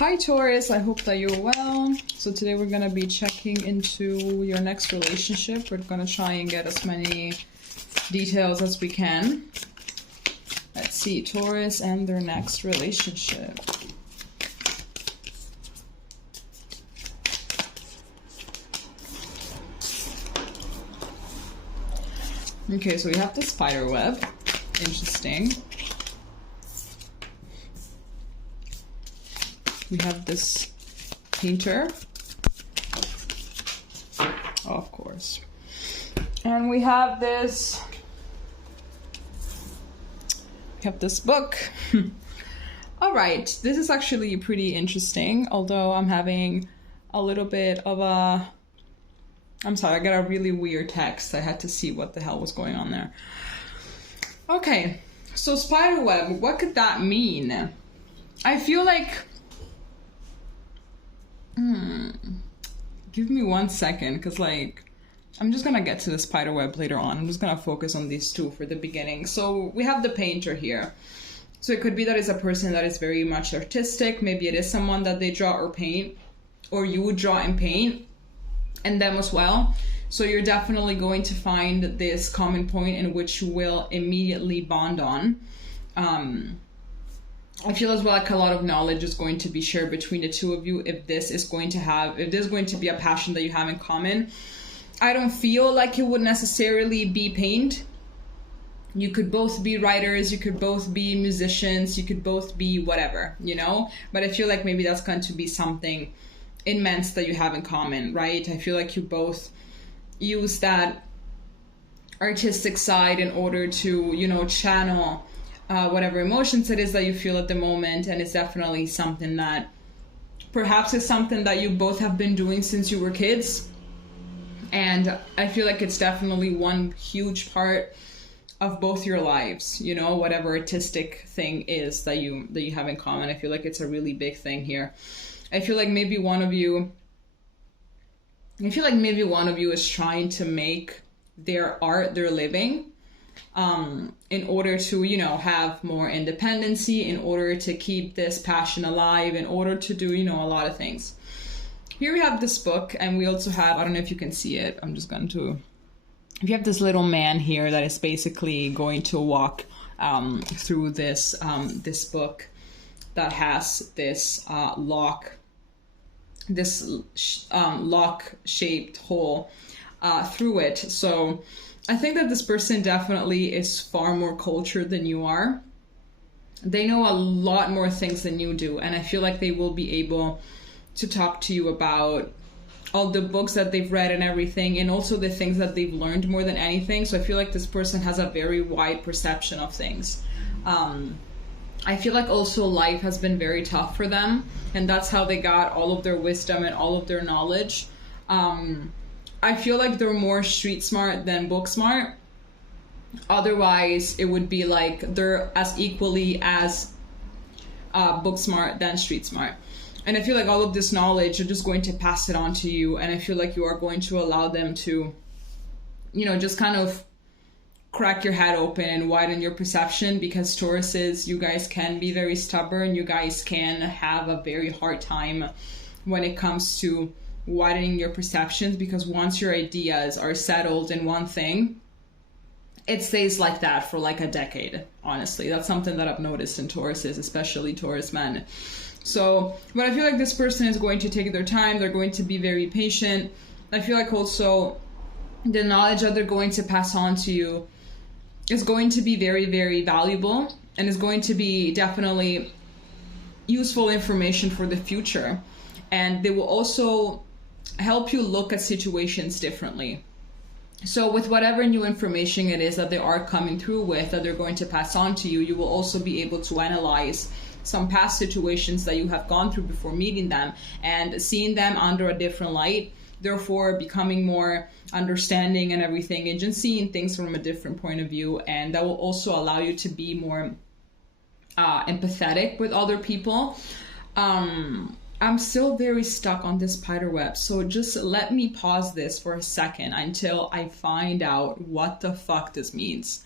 Hi Taurus, I hope that you're well. So today we're going to be checking into your next relationship. We're going to try and get as many details as we can. Let's see, Taurus and their next relationship. Okay, so we have the spider web. Interesting. We have this painter. Of course. And we have this book. All right, this is actually pretty interesting, although I'm having a little bit of a... I'm sorry, I got a really weird text. I had to see what the hell was going on there. Okay, so spiderweb, what could that mean? I feel like... Give me 1 second, because like, I'm just gonna get to the spiderweb later on. I'm just gonna focus on these two for the beginning. So we have the painter here. So it could be that it's a person that is very much artistic. Maybe it is someone that they draw or paint, or you would draw and paint, and them as well. So you're definitely going to find this common point in which you will immediately bond on. I feel as well like a lot of knowledge is going to be shared between the two of you if there's going to be a passion that you have in common. I don't feel like it would necessarily be paint. You could both be writers, you could both be musicians, you could both be whatever, you know? But I feel like maybe that's going to be something immense that you have in common, right? I feel like you both use that artistic side in order to, you know, channel whatever emotions it is that you feel at the moment. And it's definitely something that perhaps is something that you both have been doing since you were kids. And I feel like it's definitely one huge part of both your lives, you know, whatever artistic thing is that you have in common. I feel like it's a really big thing here. I feel like maybe one of you is trying to make their art their living, in order to, you know, have more independency, in order to keep this passion alive, in order to do, you know, a lot of things. Here we have this book, and we also have, I don't know if you can see it, I'm just going to, we have this little man here that is basically going to walk through this this book that has this lock-shaped hole through it. So I think that this person definitely is far more cultured than you are. They know a lot more things than you do, and I feel like they will be able to talk to you about all the books that they've read and everything, and also the things that they've learned more than anything. So I feel like this person has a very wide perception of things. I feel like also life has been very tough for them, and that's how they got all of their wisdom and all of their knowledge. I feel like they're more street smart than book smart. Otherwise, it would be like they're as equally as book smart than street smart. And I feel like all of this knowledge, you're just going to pass it on to you. And I feel like you are going to allow them to, you know, just kind of crack your head open and widen your perception, because Tauruses, you guys can be very stubborn. You guys can have a very hard time when it comes to widening your perceptions, because once your ideas are settled in one thing, it stays like that for like a decade. Honestly, that's something that I've noticed in Tauruses, especially Taurus men. So, but I feel like this person is going to take their time. They're going to be very patient. I feel like also the knowledge that they're going to pass on to you is going to be very, very valuable, and is going to be definitely useful information for the future. And they will also help you look at situations differently. So with whatever new information it is that they are coming through with, that they're going to pass on to you, you will also be able to analyze some past situations that you have gone through before meeting them and seeing them under a different light, therefore becoming more understanding and everything, and just seeing things from a different point of view. And that will also allow you to be more empathetic with other people. I'm still very stuck on this spider web, so just let me pause this for a second until I find out what the fuck this means.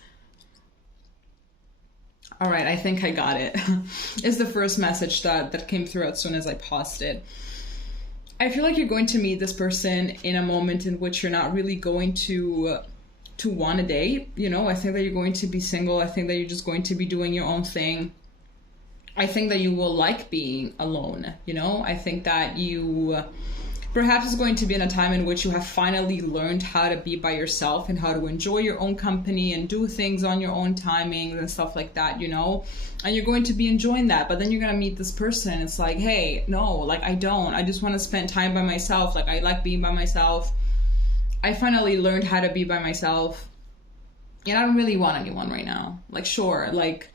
All right, I think I got it. Is the first message that came through as soon as I paused it. I feel like you're going to meet this person in a moment in which you're not really going to want a date. You know, I think that you're going to be single. I think that you're just going to be doing your own thing. I think that you will like being alone. You know, I think that you perhaps is going to be in a time in which you have finally learned how to be by yourself and how to enjoy your own company and do things on your own timing and stuff like that, you know? And you're going to be enjoying that, but then you're going to meet this person and it's like, hey, no, like I don't. I just want to spend time by myself. Like I like being by myself. I finally learned how to be by myself. And I don't really want anyone right now. Like, sure, like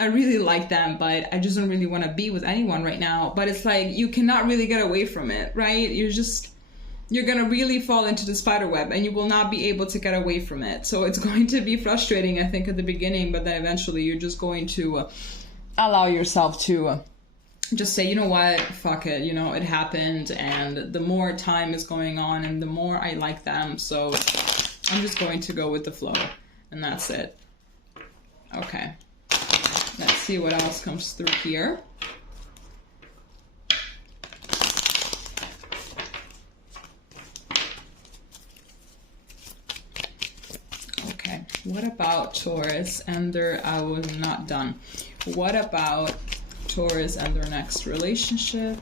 I really like them, but I just don't really want to be with anyone right now. But it's like, you cannot really get away from it, right? You're going to really fall into the spider web and you will not be able to get away from it. So it's going to be frustrating, I think, at the beginning, but then eventually you're just going to allow yourself to just say, you know what, fuck it, you know, it happened. And the more time is going on and the more I like them. So I'm just going to go with the flow and that's it. Okay. Let's see what else comes through here. Okay, what about Taurus and their, I was not done. What about Taurus and their next relationship?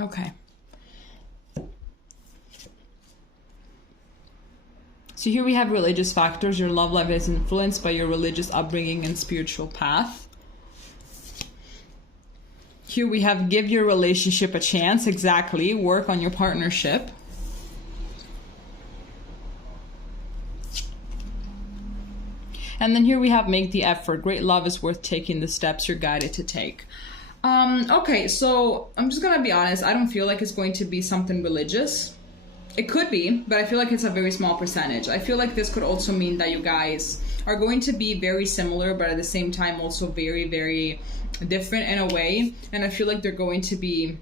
Okay. So here we have religious factors. Your love life is influenced by your religious upbringing and spiritual path. Here we have give your relationship a chance. Exactly. Work on your partnership. And then here we have make the effort. Great love is worth taking the steps you're guided to take. Okay, so I'm just gonna be honest. I don't feel like it's going to be something religious. It could be, but I feel like it's a very small percentage. I feel like this could also mean that you guys are going to be very similar, but at the same time also very, very different in a way. And I feel like they're going to be,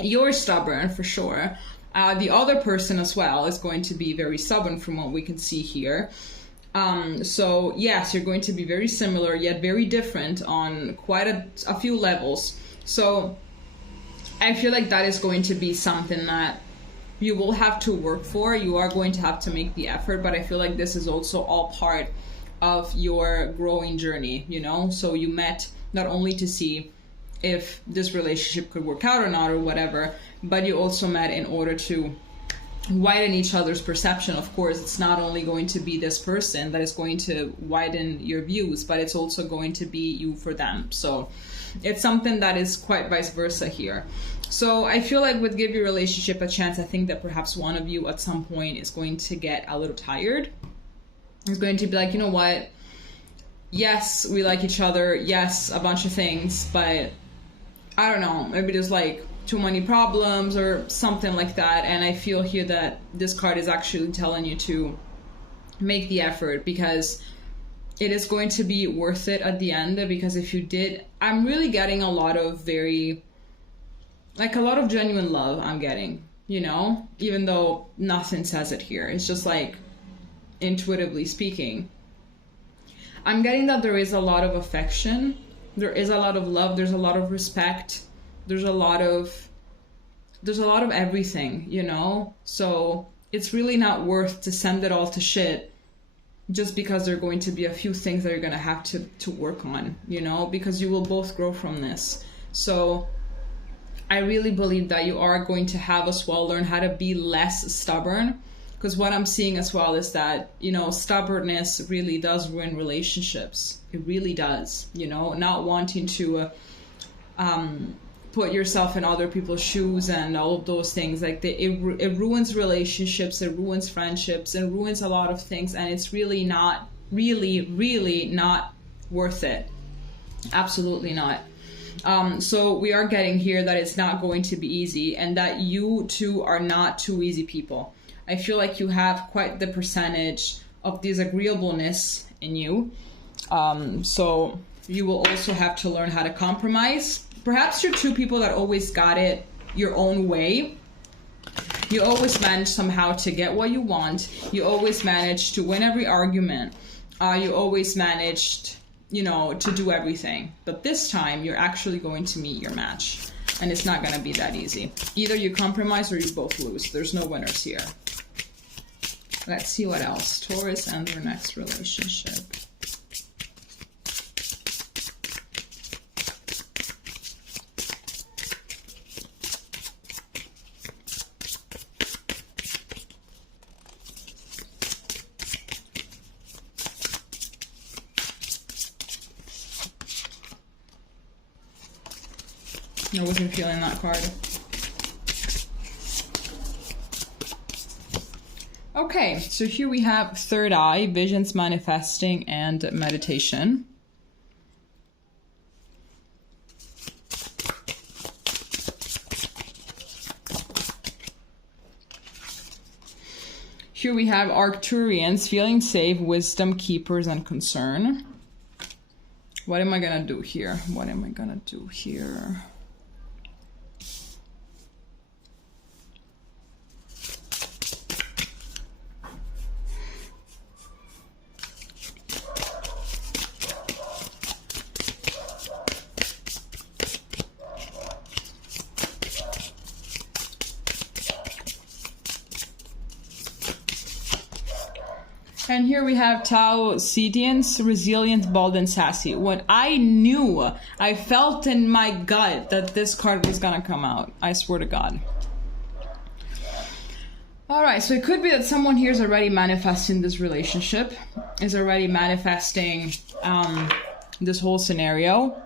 you're stubborn for sure. The other person as well is going to be very stubborn from what we can see here. So yes, you're going to be very similar, yet very different on quite a few levels. So I feel like that is going to be something that you will have to work for. You are going to have to make the effort, but I feel like this is also all part of your growing journey, you know? So you met not only to see if this relationship could work out or not or whatever, but you also met in order to widen each other's perception. Of course, it's not only going to be this person that is going to widen your views, but it's also going to be you for them. So it's something that is quite vice versa here. So I feel like with give your relationship a chance, I think that perhaps one of you at some point is going to get a little tired. It's going to be like, you know what? Yes, we like each other. Yes, a bunch of things, but I don't know. Maybe there's like too many problems or something like that. And I feel here that this card is actually telling you to make the effort, because it is going to be worth it at the end. Because if you did, I'm really getting a lot of genuine love I'm getting, you know, even though nothing says it here. It's just like intuitively speaking. I'm getting that there is a lot of affection. There is a lot of love. There's a lot of respect. There's a lot of everything, you know? So it's really not worth to send it all to shit just because there are going to be a few things that you're going to have to work on, you know, because you will both grow from this. So I really believe that you are going to have as well learn how to be less stubborn, because what I'm seeing as well is that, you know, stubbornness really does ruin relationships. It really does, you know, not wanting to put yourself in other people's shoes and all of those things. Like it ruins relationships, it ruins friendships, it ruins a lot of things, and it's really not worth it. Absolutely not. So we are getting here that it's not going to be easy, and that you two are not two easy people. I feel like you have quite the percentage of disagreeableness in you. So you will also have to learn how to compromise. Perhaps you're two people that always got it your own way. You always manage somehow to get what you want. You always manage to win every argument. You always managed, you know, to do everything. But this time you're actually going to meet your match. And it's not going to be that easy. Either you compromise or you both lose. There's no winners here. Let's see what else. Taurus and their next relationship. I wasn't feeling that card. Okay, so here we have third eye, visions manifesting, and meditation. Here we have Arcturians, feeling safe, wisdom, keepers, and concern. What am I gonna do here? What am I gonna do here? And here we have Taurus-Your, resilient, bold, and sassy. When I knew, I felt in my gut that this card was gonna come out. I swear to God. Alright, so it could be that someone here is already manifesting this relationship, is already manifesting this whole scenario,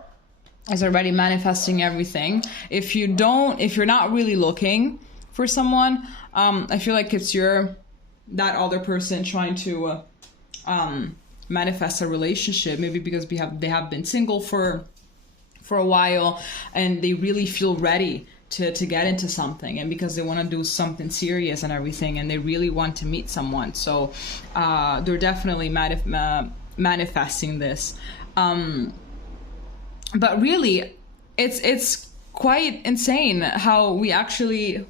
is already manifesting everything. If you're not really looking for someone, I feel like it's that other person trying to manifest a relationship, maybe because they have been single for a while and they really feel ready to get into something, and because they want to do something serious and everything, and they really want to meet someone. So they're definitely manifesting this. But really, it's quite insane how we actually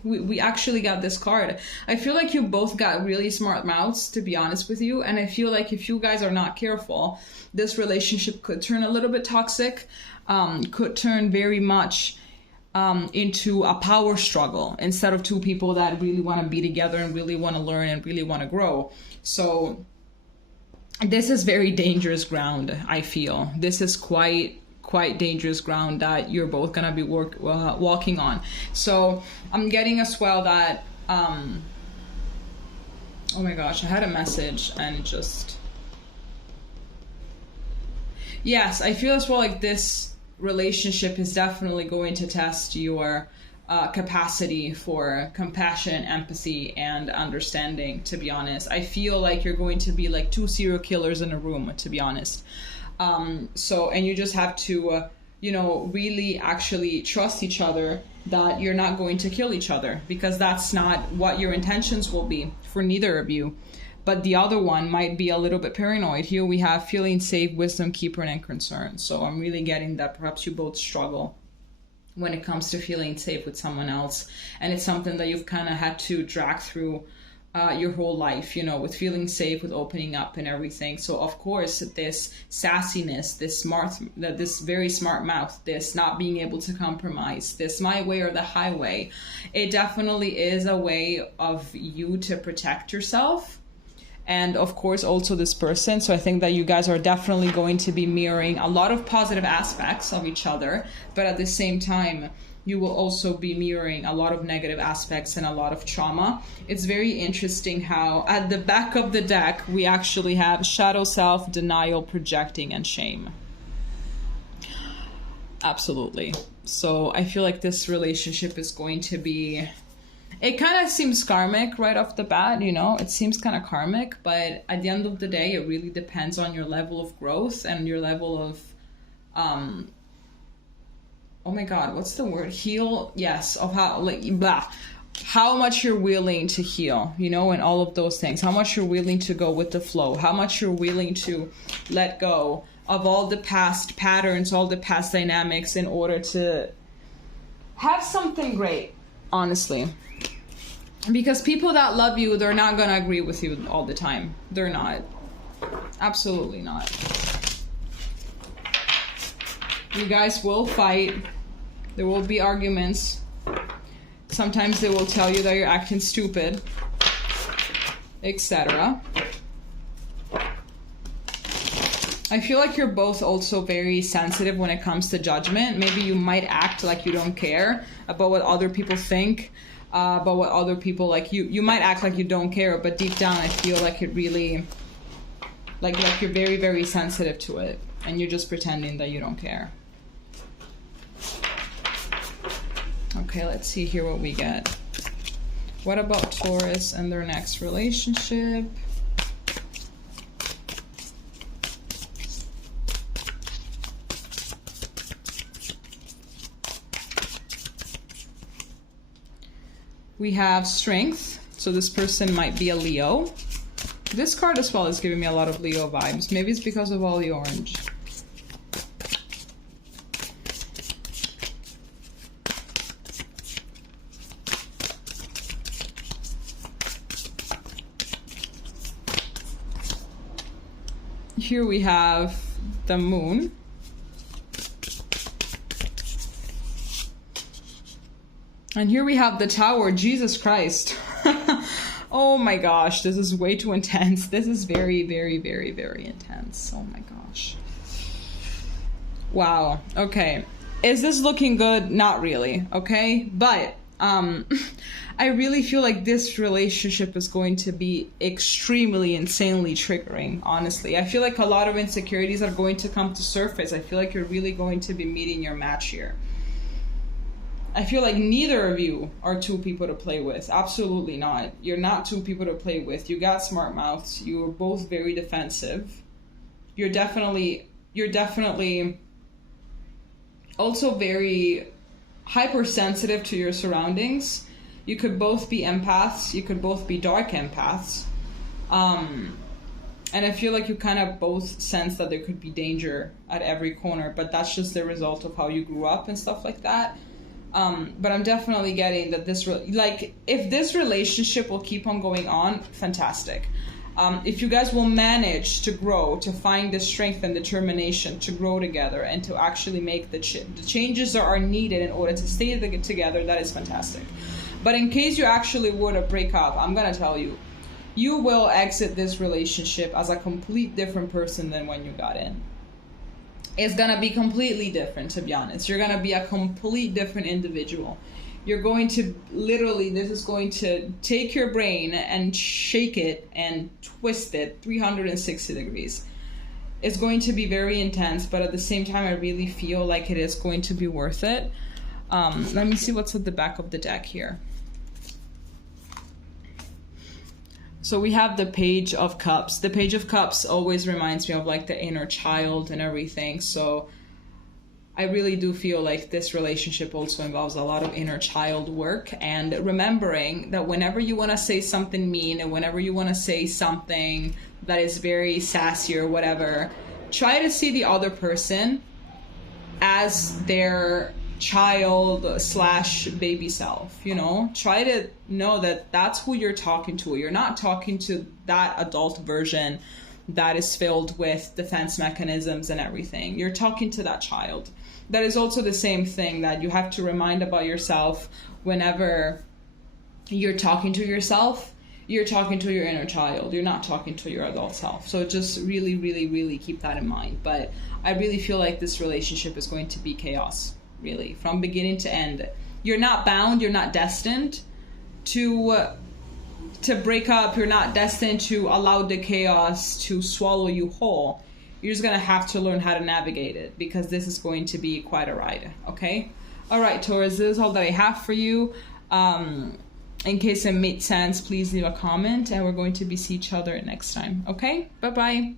got this card. I feel like you both got really smart mouths, to be honest with you, and I feel like if you guys are not careful, this relationship could turn a little bit toxic, could turn very much into a power struggle instead of two people that really want to be together and really want to learn and really want to grow. So this is very dangerous ground. I feel this is quite dangerous ground that you're both gonna be walking on. So I'm getting as well that oh my gosh, I had a message and it just, yes, I feel as well like this relationship is definitely going to test your capacity for compassion, empathy, and understanding, to be honest. I feel like you're going to be like two serial killers in a room, to be honest. And you just have to, really actually trust each other that you're not going to kill each other, because that's not what your intentions will be for neither of you. But the other one might be a little bit paranoid. Here we have feeling safe, wisdom, keeper, and concern. So I'm really getting that perhaps you both struggle when it comes to feeling safe with someone else. And it's something that you've kind of had to drag through your whole life, with feeling safe, with opening up and everything. So of course, this sassiness, this very smart mouth, this not being able to compromise, this my way or the highway, it definitely is a way of you to protect yourself. And of course, also this person. So I think that you guys are definitely going to be mirroring a lot of positive aspects of each other, but at the same time, you will also be mirroring a lot of negative aspects and a lot of trauma. It's very interesting how at the back of the deck, we actually have shadow self, denial, projecting, and shame. Absolutely. So I feel like this relationship is going to be, it kind of seems karmic right off the bat, it seems kind of karmic, but at the end of the day, it really depends on your level of growth and your level of, oh my God, what's the word? Heal? Yes. Of how much you're willing to heal, and all of those things. How much you're willing to go with the flow. How much you're willing to let go of all the past patterns, all the past dynamics in order to have something great, honestly. Because people that love you, they're not going to agree with you all the time. They're not. Absolutely not. You guys will fight. There will be arguments. Sometimes they will tell you that you're acting stupid, etc. I feel like you're both also very sensitive when it comes to judgment. Maybe you might act like you don't care about what other people think, about what other people like. You might act like you don't care, but deep down I feel like it really, like you're very, very sensitive to it, and you're just pretending that you don't care. Okay, let's see here what we get. What about Taurus and their next relationship? We have Strength, so this person might be a Leo. This card as well is giving me a lot of Leo vibes. Maybe it's because of all the orange. Here we have the Moon. And here we have the Tower. Jesus Christ. Oh my gosh, this is way too intense. This is very, very, very, very intense. Oh my gosh. Wow. Okay. Is this looking good? Not really. Okay. But I really feel like this relationship is going to be extremely, insanely triggering, honestly. I feel like a lot of insecurities are going to come to surface. I feel like you're really going to be meeting your match here. I feel like neither of you are two people to play with. Absolutely not. You're not two people to play with. You got smart mouths. You're both very defensive. You're definitely also very hypersensitive to your surroundings. You could both be empaths. You could both be dark empaths. And I feel like you kind of both sense that there could be danger at every corner, but that's just the result of how you grew up and stuff like that. But I'm definitely getting that this, if this relationship will keep on going on, fantastic. If you guys will manage to grow, to find the strength and determination to grow together and to actually make the changes that are needed in order to stay together, that is fantastic. But in case you actually were to break up, I'm going to tell you, you will exit this relationship as a complete different person than when you got in. It's going to be completely different, to be honest. You're going to be a complete different individual. You're going to literally, this is going to take your brain and shake it and twist it 360 degrees. It's going to be very intense, but at the same time, I really feel like it is going to be worth it. Let me see what's at the back of the deck here. So we have the Page of Cups. The Page of Cups always reminds me of like the inner child and everything. So I really do feel like this relationship also involves a lot of inner child work, and remembering that whenever you want to say something mean and whenever you want to say something that is very sassy or whatever, try to see the other person as their child / baby self, you know. Try to know that that's who you're talking to. You're not talking to that adult version that is filled with defense mechanisms and everything. You're talking to that child. That is also the same thing that you have to remind about yourself whenever you're talking to yourself. You're talking to your inner child. You're not talking to your adult self. So just really, really, really keep that in mind. But I really feel like this relationship is going to be chaos. Really, from beginning to end. You're not bound, you're not destined to break up, you're not destined to allow the chaos to swallow you whole. You're just gonna have to learn how to navigate it, because this is going to be quite a ride, okay? All right, Taurus, this is all that I have for you. In case it made sense, please leave a comment, and we're going to see each other next time, okay? Bye-bye.